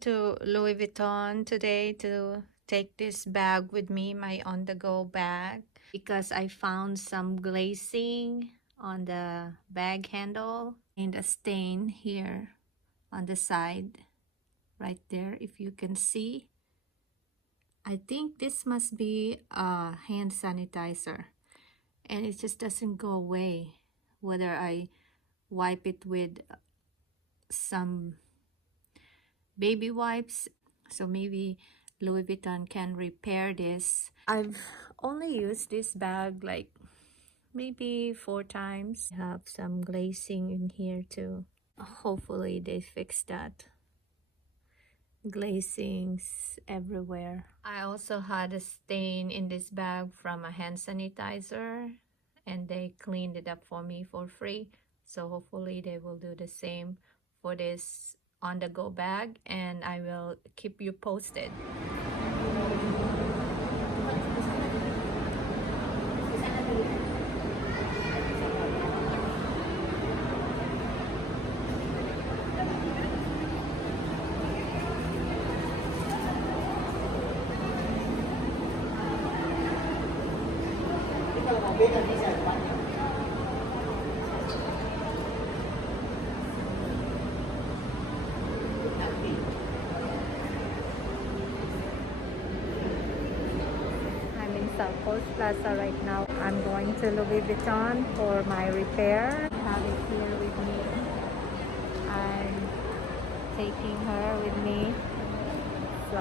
to Louis Vuitton today to take this bag with me, my on-the-go bag, because I found some glazing on the bag handle and a stain here on the side, right there, if you can see. I think this must be a hand sanitizer, and it just doesn't go away whether I wipe it with some baby wipes. So maybe Louis Vuitton can repair this. I've only used this bag like maybe 4 times. I have some glazing in here too. Hopefully they fix that. Glazings everywhere. I also had a stain in this bag from a hand sanitizer, and they cleaned it up for me for free. So hopefully they will do the same for this on-the-go bag, and I will keep you posted. South Coast Plaza right now. I'm going to Louis Vuitton for my repair. I have it here with me. I'm taking her with me. So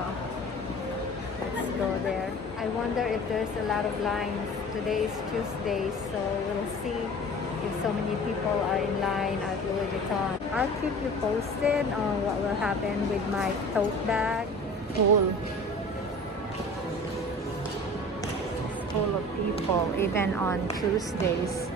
let's go there. I wonder if there's a lot of lines. Today is Tuesday, so we'll see if so many people are in line at Louis Vuitton. I'll keep you posted on what will happen with my tote bag. Full of people, even on Tuesdays.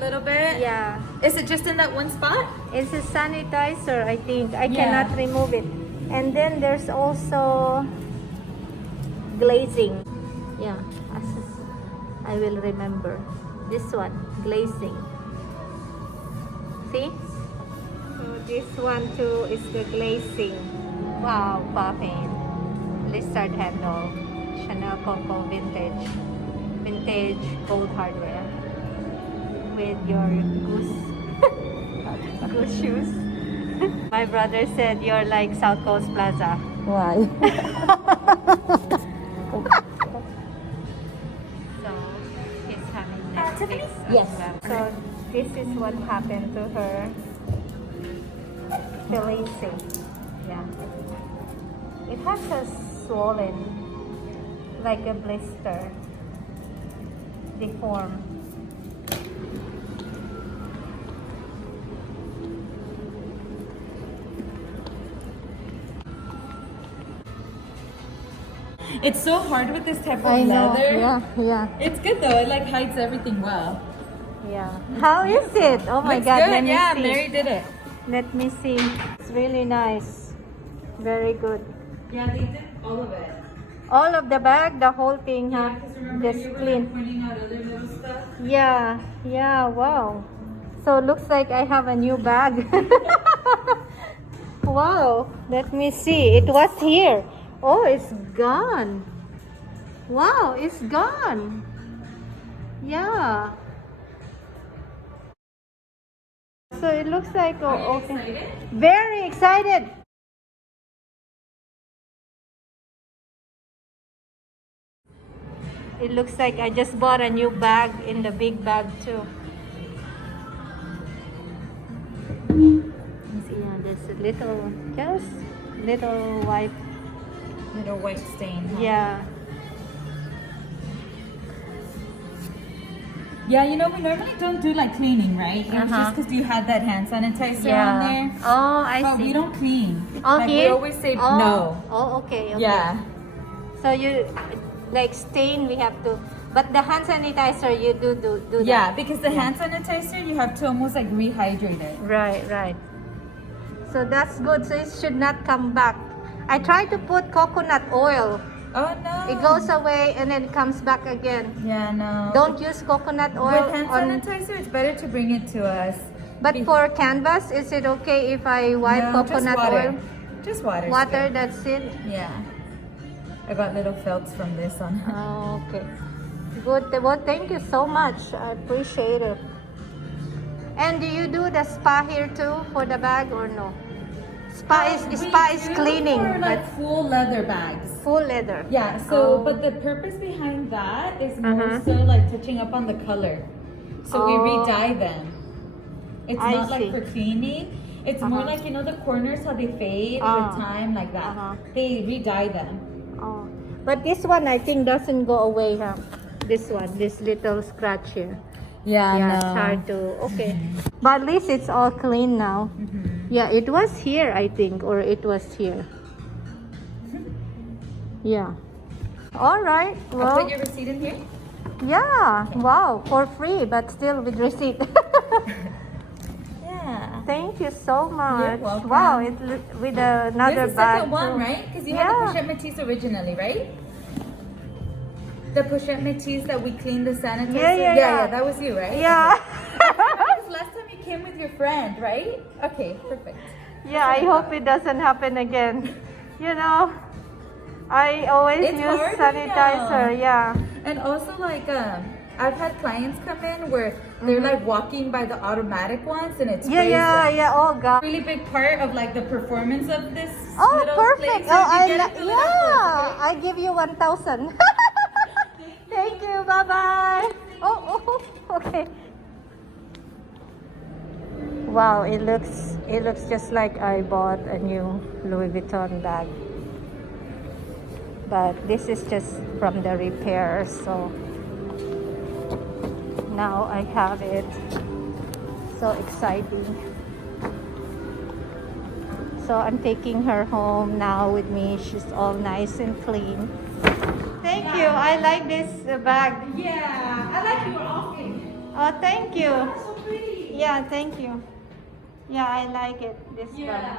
Little bit? Yeah. Is it just in that one spot? It's a sanitizer, I think. I cannot remove it. And then there's also glazing. Yeah, I will remember. This one, glazing. See? So this one too is the glazing. Wow, popping. Lizard handle. Chanel Coco vintage. Vintage gold hardware. With your goose shoes. My brother said you're like South Coast Plaza. Why? So he's having Netflix as Yes. well. So this is what happened to her. Glazing. Yeah. It has a swollen, like a blister. Deformed. It's so hard with this type of I know. leather. Yeah. It's good though. It like hides everything well. Yeah. How is it? Oh my Looks God. good. Let me Yeah, see. Mary did it. Let me see. It's really nice. Very good. Yeah, they did all of it. All of the bag, the whole thing, huh? Because remember Just you were clean. like pointing out other little stuff? Yeah, wow. So it looks like I have a new bag. Wow. Let me see. It was here. Oh, it's gone. Wow, it's gone. Yeah. So it looks like, oh, okay. Excited? Very excited. It looks like I just bought a new bag in the big bag too. Yeah, there's a little, just little white. Little white stain. Huh? Yeah. Yeah, you know, we normally don't do like cleaning, right? It was just because you had that hand sanitizer on there. Oh, I But see. we don't clean. Oh, like, we here? always say Oh. no. Oh, okay. Yeah. So you like stain, we have to. But the hand sanitizer, you do Yeah, that. because the hand sanitizer, you have to almost like rehydrate it. Right, right. So that's good. So it should not come back. I tried to put coconut oil. Oh no. It goes away and then comes back again. Yeah, no. Don't use coconut oil With hand on. sanitizer, it's better to bring it to us. But for canvas, is it okay if I wipe No, coconut just water. oil? Just water. Water, that's it. Yeah. I got little felts from this on. Oh, okay. Good. Well, thank you so much. I appreciate it. And do you do the spa here too for the bag or no? Spa is cleaning, for like but full leather bags. full leather. Yeah. So, Oh. but the purpose behind that is more Uh-huh. so like touching up on the color. So we Oh. re-dye them. It's I not like see. for cleaning. It's more Uh-huh. like, you know, the corners how they fade Ah. with time, like that. Uh-huh. They re-dye them. Oh. But this one I think doesn't go away, huh? This one, this little scratch here. Yeah. Yeah, no. it's hard to. Okay. But at least it's all clean now. Yeah, it was here, I think, or it was here. Yeah. All right. I'll Well, put your receipt in here. yeah. Wow, for free, but still with receipt. Yeah. Thank you so much. welcome. Wow, with another This is the bag second one, too. right? Because you Yeah. had the Pochette Métis originally, right? The Pochette Métis that we cleaned the sanitizer. Yeah. That was you, right? Yeah. Because last time you came with your friend, right? Okay, perfect. Yeah, I hope it doesn't happen again. You know, I always It's use hard sanitizer. now. Yeah. And also, like, I've had clients come in where they're like walking by the automatic ones, and it's Yeah, yeah. Oh God. really big part of like the performance of this. Oh, little perfect. place. So Oh, you get it to live afterwards, I give you 1,000. Thank you. Bye bye. Oh, okay. Wow, it looks just like I bought a new Louis Vuitton bag. But this is just from the repair, so now I have it. So exciting. So I'm taking her home now with me. She's all nice and clean. Thank you. I like this bag. Yeah, I like your outfit. Oh, thank you. So pretty. Yeah, thank you. Yeah, I like it. This bag.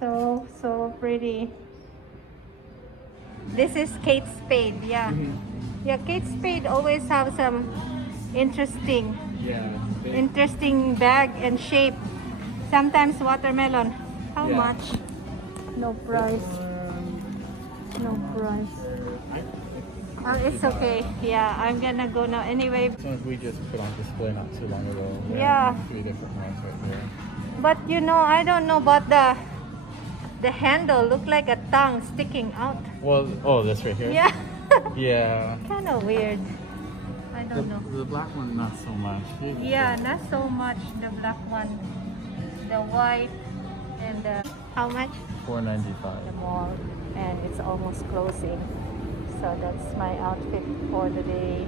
So pretty. This is Kate Spade. Yeah. Yeah, Kate Spade always have some interesting bag and shape. Sometimes watermelon. How much? No price. No price. Oh, it's okay. Yeah, I'm gonna go now anyway. This ones we just put on display not too long ago. Yeah. 3 different ones right there. But you know, I don't know about the handle. Look like a tongue sticking out. Well, oh, this right here? Yeah. Yeah. Kind of weird. I The, don't know. the black one, not so much. Yeah, not so much the black one. The white and the how much? $4.95. The mall, and it's almost closing. So that's my outfit for the day.